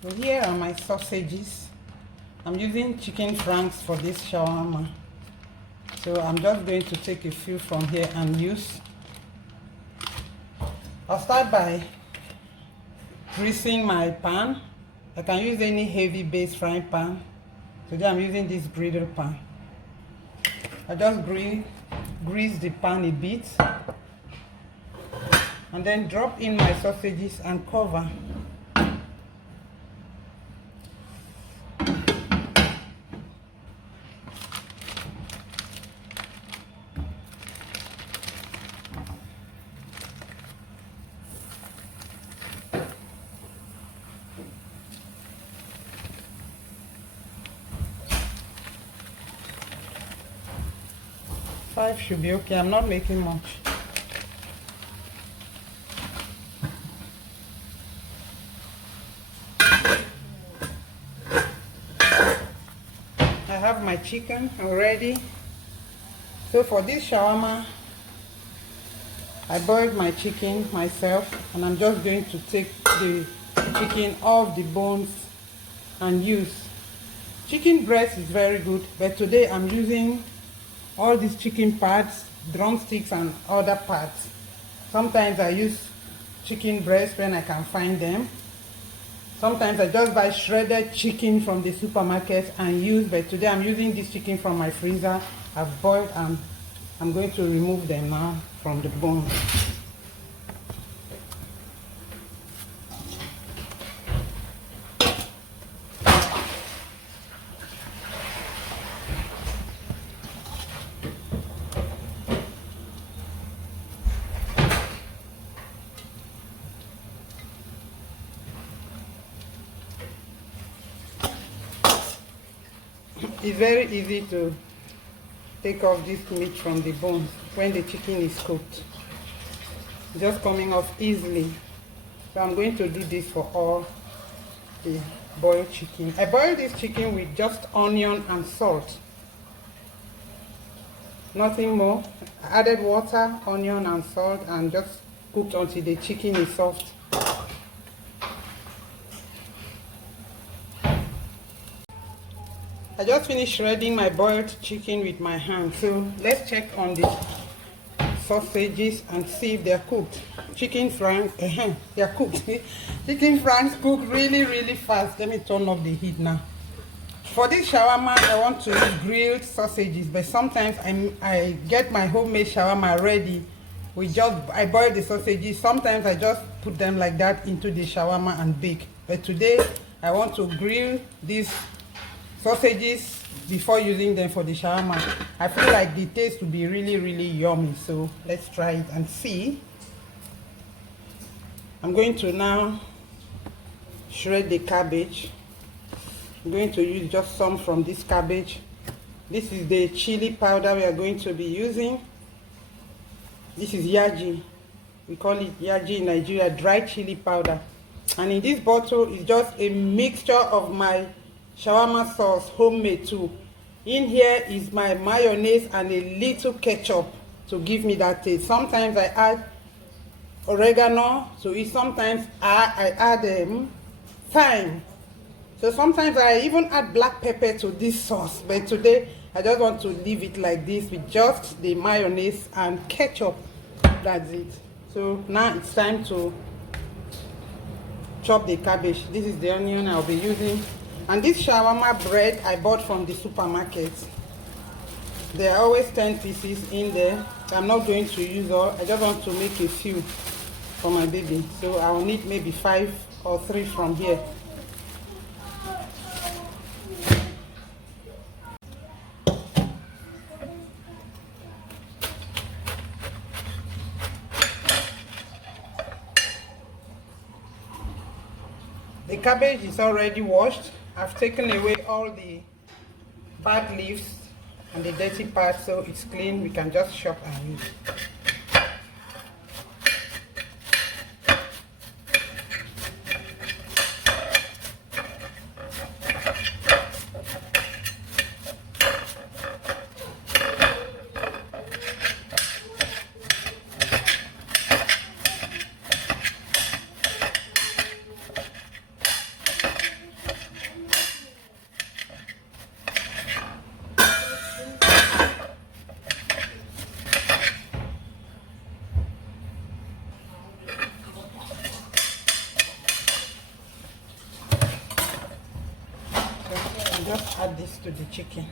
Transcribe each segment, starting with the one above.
So here are my sausages. I'm using chicken franks for this shawarma. So I'm just going to take a few from here and use. I'll start by greasing my pan. I can use any heavy base frying pan. Today I'm using this griddle pan. I just grease the pan a bit and then drop in my sausages and cover. Five should be okay. I'm not making much. I have my chicken already. So for this shawarma, I boiled my chicken myself, and I'm just going to take the chicken off the bones and use. Chicken breast is very good, but today I'm using all these chicken parts, drumsticks and other parts. Sometimes I use chicken breast when I can find them. Sometimes I just buy shredded chicken from the supermarket and use, but today I'm using this chicken from my freezer. I've boiled and I'm going to remove them now from the bone. It's very easy to take off this meat from the bones when the chicken is cooked. Just coming off easily. So I'm going to do this for all the boiled chicken. I boiled this chicken with just onion and salt. Nothing more. I added water, onion and salt and just cooked until the chicken is soft. I just finished shredding my boiled chicken with my hand. So let's check on the sausages and see if they're cooked. Chicken franks, they're cooked. Chicken franks cook really fast. Let me turn off the heat now. For this shawarma, I want to use grilled sausages, but sometimes I get my homemade shawarma ready. I boil the sausages. Sometimes I just put them like that into the shawarma and bake. But today, I want to grill these sausages before using them for the shawarma. I feel like the taste will be really yummy. So let's try it and see. I'm going to now shred the cabbage. I'm going to use just some from this cabbage. This is the chili powder we are going to be using. This is yaji. We call it yaji in Nigeria, dry chili powder. And in this bottle is just a mixture of my shawarma sauce, homemade too. In here is my mayonnaise and a little ketchup to give me that taste. Sometimes I add oregano to it. Sometimes I add thyme. So sometimes I even add black pepper to this sauce. But today I just want to leave it like this with just the mayonnaise and ketchup. That's it. So now it's time to chop the cabbage. This is the onion I'll be using. And this shawarma bread I bought from the supermarket. There are always 10 pieces in there. I'm not going to use all. I just want to make a few for my baby. So I'll need maybe 5 or 3 from here. The cabbage is already washed. I've taken away all the bad leaves and the dirty parts, so it's clean. We can just chop and use. just add this to the chicken.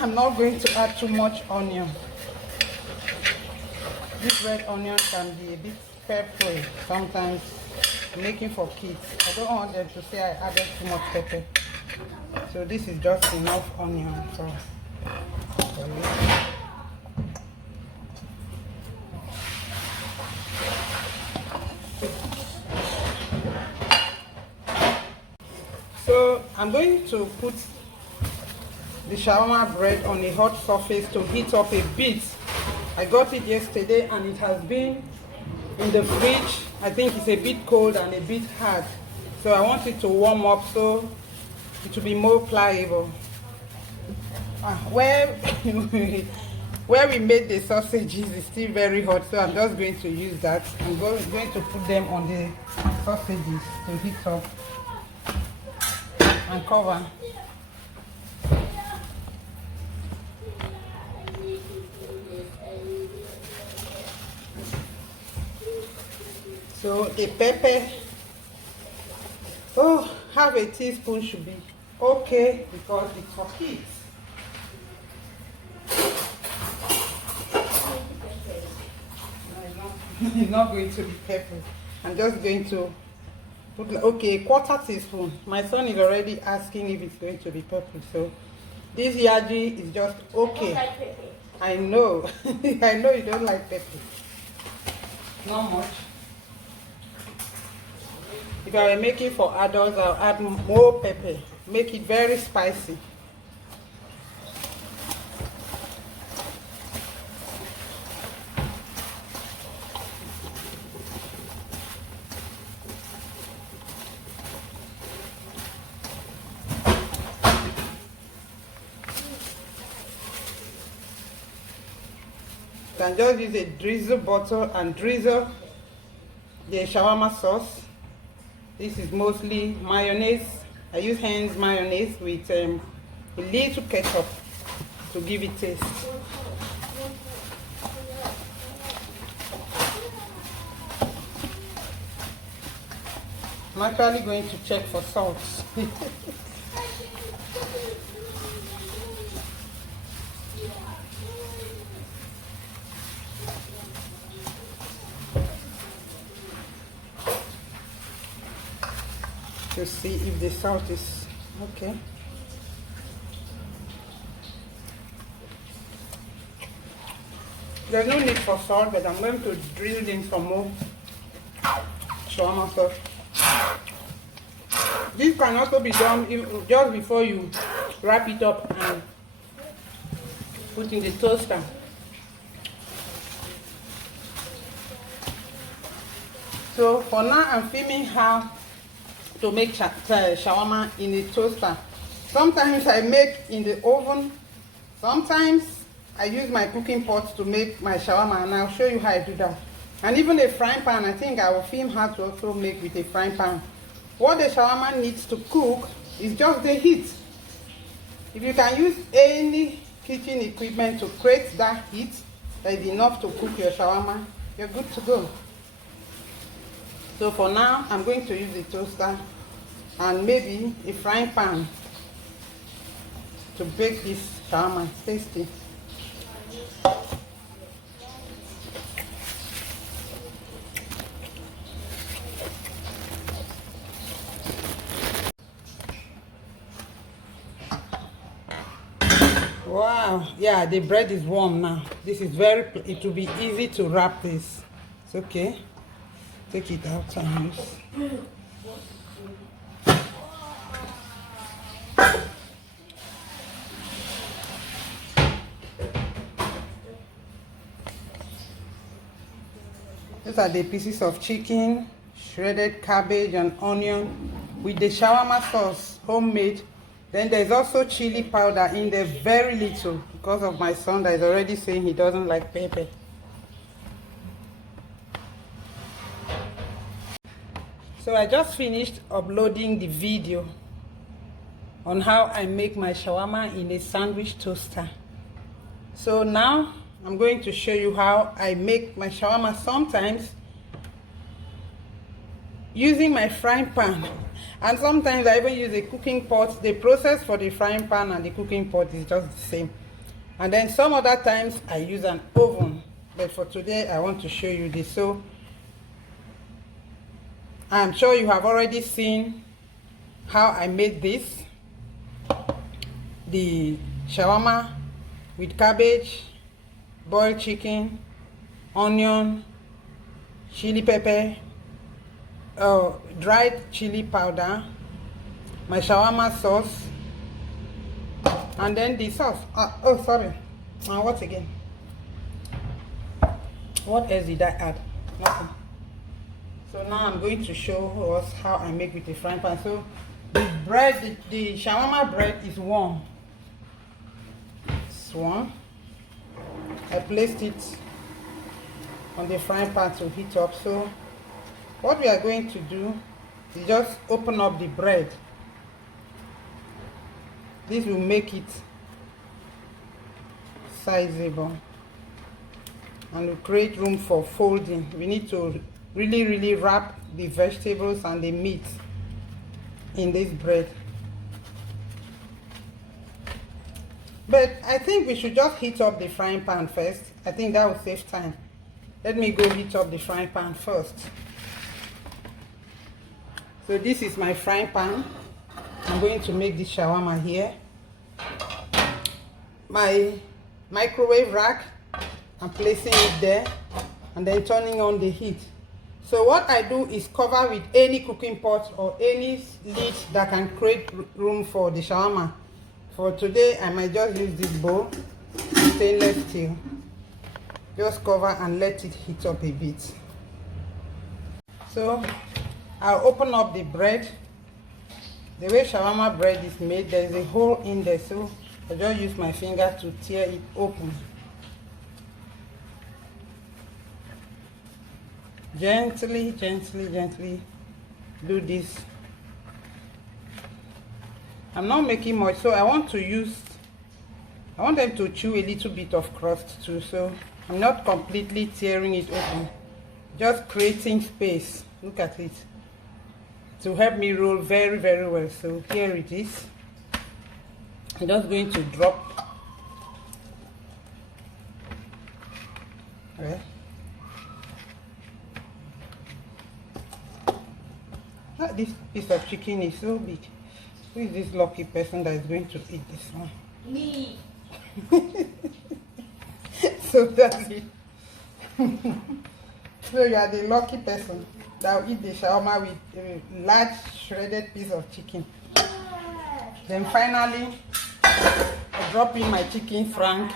I'm not going to add too much onion. This red onion can be a bit peppery sometimes, making for kids. I don't want them to say I added too much pepper. So this is just enough onion for you. So I'm going to put the shawarma bread on a hot surface to heat up a bit. I got it yesterday and it has been in the fridge. I think it's a bit cold and a bit hard. So I want it to warm up so it will be more pliable. Where we made the sausages is still very hot, so I'm just going to use that. I'm going to put them on the sausages to heat up and cover. So the pepper, half a teaspoon should be okay because it's for kids. It's not going to be pepper. I'm just going to put, okay, a quarter teaspoon. My son is already asking if it's going to be pepper, so this yaji is just okay. I don't like pepper. I know. I know you don't like pepper. Not much. If I were making for adults, I'll add more pepper. Make it very spicy. You can just use a drizzle bottle and drizzle the shawarma sauce. This is mostly mayonnaise. I use Heinz mayonnaise with a little ketchup to give it taste. I'm actually going to check for salt. To see if the salt is okay. There's no need for salt, but I'm going to drizzle in some more shawarma sauce. This can also be done just before you wrap it up and put in the toaster. So for now, I'm filming how to make shawarma in a toaster. Sometimes I make in the oven. Sometimes I use my cooking pot to make my shawarma, and I'll show you how I do that. And even a frying pan, I think I will film how to also make with a frying pan. What the shawarma needs to cook is just the heat. If you can use any kitchen equipment to create that heat that is enough to cook your shawarma, you're good to go. So for now, I'm going to use the toaster and maybe a frying pan to bake this shawarma. It's tasty. Wow, yeah, the bread is warm now. This is it will be easy to wrap this. It's okay. Take it out and use. These are the pieces of chicken, shredded cabbage and onion with the shawarma sauce, homemade. Then there's also chili powder in there, very little, because of my son that is already saying he doesn't like pepper. So I just finished uploading the video on how I make my shawarma in a sandwich toaster. So now I'm going to show you how I make my shawarma, sometimes using my frying pan, and sometimes I even use a cooking pot. The process for the frying pan and the cooking pot is just the same, and then some other times I use an oven, but for today I want to show you this. So I'm sure you have already seen how I made this, the shawarma with cabbage, boiled chicken, onion, chili pepper, dried chili powder, my shawarma sauce, and then the sauce. Oh, sorry. What again? What else did I add? Nothing. So now I'm going to show us how I make with the frying pan. So the bread, the shawarma bread is warm. It's warm. I placed it on the frying pan to heat up. So what we are going to do is just open up the bread. This will make it sizable and will create room for folding. We need to really wrap the vegetables and the meat in this bread. But I think we should just heat up the frying pan first. I think that will save time. Let me go heat up the frying pan first. So this is my frying pan. I'm going to make the shawarma here. My microwave rack, I'm placing it there and then turning on the heat. So what I do is cover with any cooking pot or any lid that can create room for the shawarma. For today, I might just use this bowl, stainless steel. Just cover and let it heat up a bit. So I'll open up the bread. The way shawarma bread is made, there's a hole in there, so I just use my finger to tear it open. Gently do this. I'm not making much, so I want them to chew a little bit of crust too, so I'm not completely tearing it open, just creating space. Look at it, to help me roll very well. So here it is. I'm just going to drop this piece of chicken is so big. Who is this lucky person that is going to eat this one? Me. So that's it. So you are the lucky person that will eat the shawarma with a large shredded piece of chicken. Then finally, I drop in my chicken frank.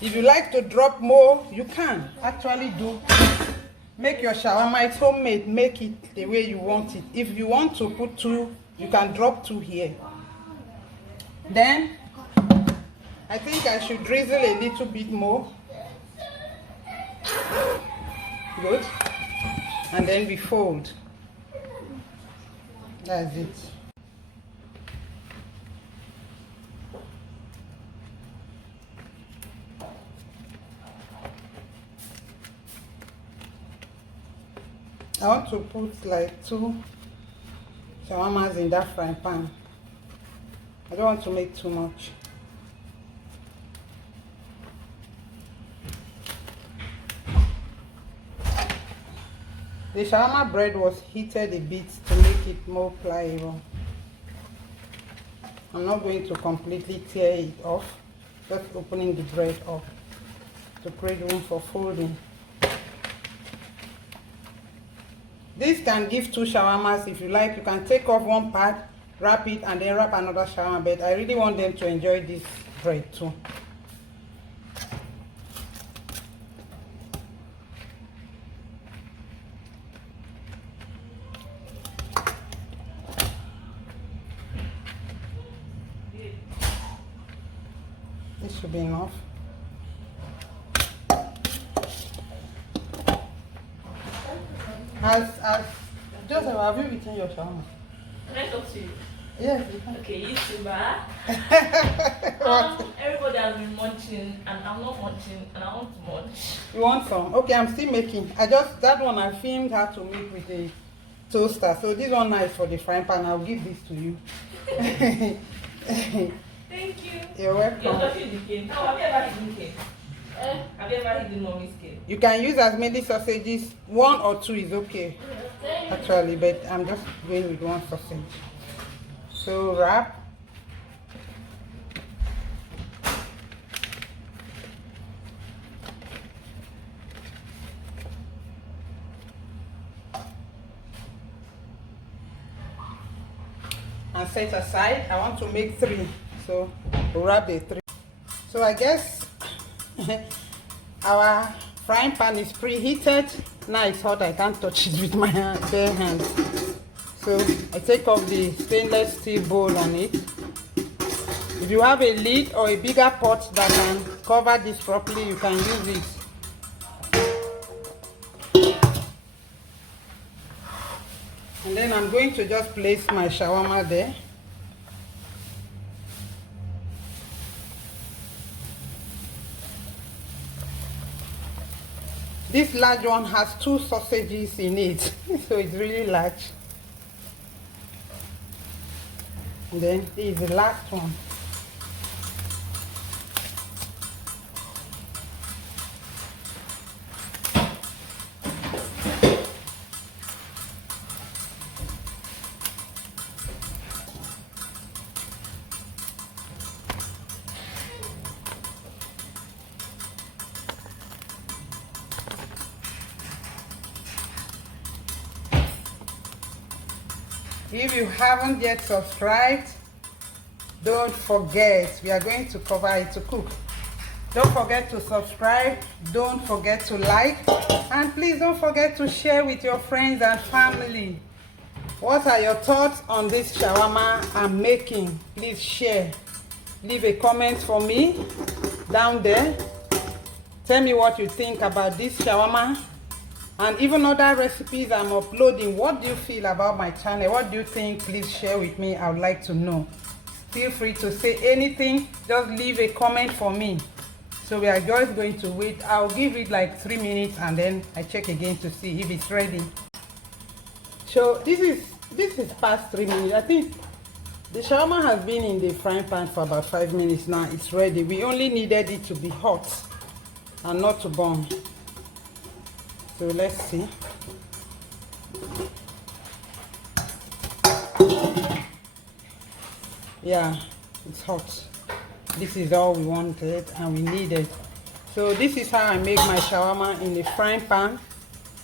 If you like to drop more, you can actually do. Make your shawarma, it's homemade, make it the way you want it. If you want to put 2, you can drop 2 here. Then I think I should drizzle a little bit more. Good. And then we fold. That's it. I want to put like 2 shawarmas in that frying pan. I don't want to make too much. The shawarma bread was heated a bit to make it more pliable. I'm not going to completely tear it off, just opening the bread up to create room for folding. This can give 2 shawarmas if you like. You can take off one part, wrap it, and then wrap another shawarma. But I really want them to enjoy this bread too. This should be enough. Joseph, have you eaten your shawarma? Can I talk to you? Yes. Okay, YouTuber. Everybody has been munching, and I'm not munching, and I want to munch. You want some? Okay, I'm still making. That one I filmed how to make with a toaster. So this one is for the frying pan. I'll give this to you. Thank you. You're welcome. You're touching the cane. How have you ever eaten cane? Have you ever eaten mommy's cane? You can use as many sausages. 1 or 2 is okay, actually, but I'm just going with 1 sausage. So wrap. And set aside. I want to make 3, so wrap the 3. So I guess our frying pan is preheated. Now it's hot. I can't touch it with my bare hands. So I take off the stainless steel bowl on it. If you have a lid or a bigger pot that can cover this properly, you can use it. And then I'm going to just place my shawarma there. This large one has 2 sausages in it, so it's really large. And then this is the last one. If you haven't yet subscribed, don't forget, we are going to cover it to cook. Don't forget to subscribe, don't forget to like, and please don't forget to share with your friends and family. What are your thoughts on this shawarma I'm making? Please share. Leave a comment for me down there. Tell me what you think about this shawarma. And even other recipes I'm uploading. What do you feel about my channel? What do you think? Please share with me. I would like to know. Feel free to say anything. Just leave a comment for me. So we are just going to wait. I'll give it like 3 minutes and then I check again to see if it's ready. So this is past 3 minutes. I think the shawarma has been in the frying pan for about 5 minutes now. It's ready. We only needed it to be hot and not to burn. So let's see. Yeah, it's hot. This is all we wanted and we needed. So this is how I make my shawarma in the frying pan.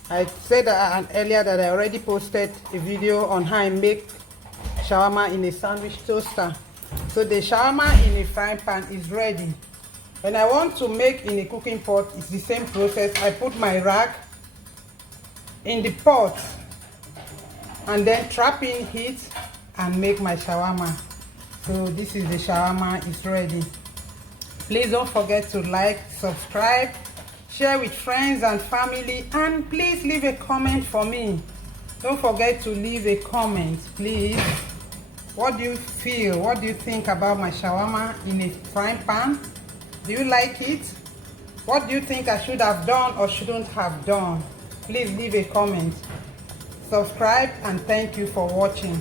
I said earlier that I already posted a video on how I make shawarma in a sandwich toaster. So the shawarma in a frying pan is ready. When I want to make in a cooking pot, it's the same process. I put my rag in the pot and then trap in heat and make my shawarma. So this is the shawarma, it's ready. Please don't forget to like, subscribe, share with friends and family, and please leave a comment for me. Don't forget to leave a comment, please. What do you feel? What do you think about my shawarma in a frying pan? Do you like it? What do you think I should have done or shouldn't have done? Please leave a comment. Subscribe and thank you for watching.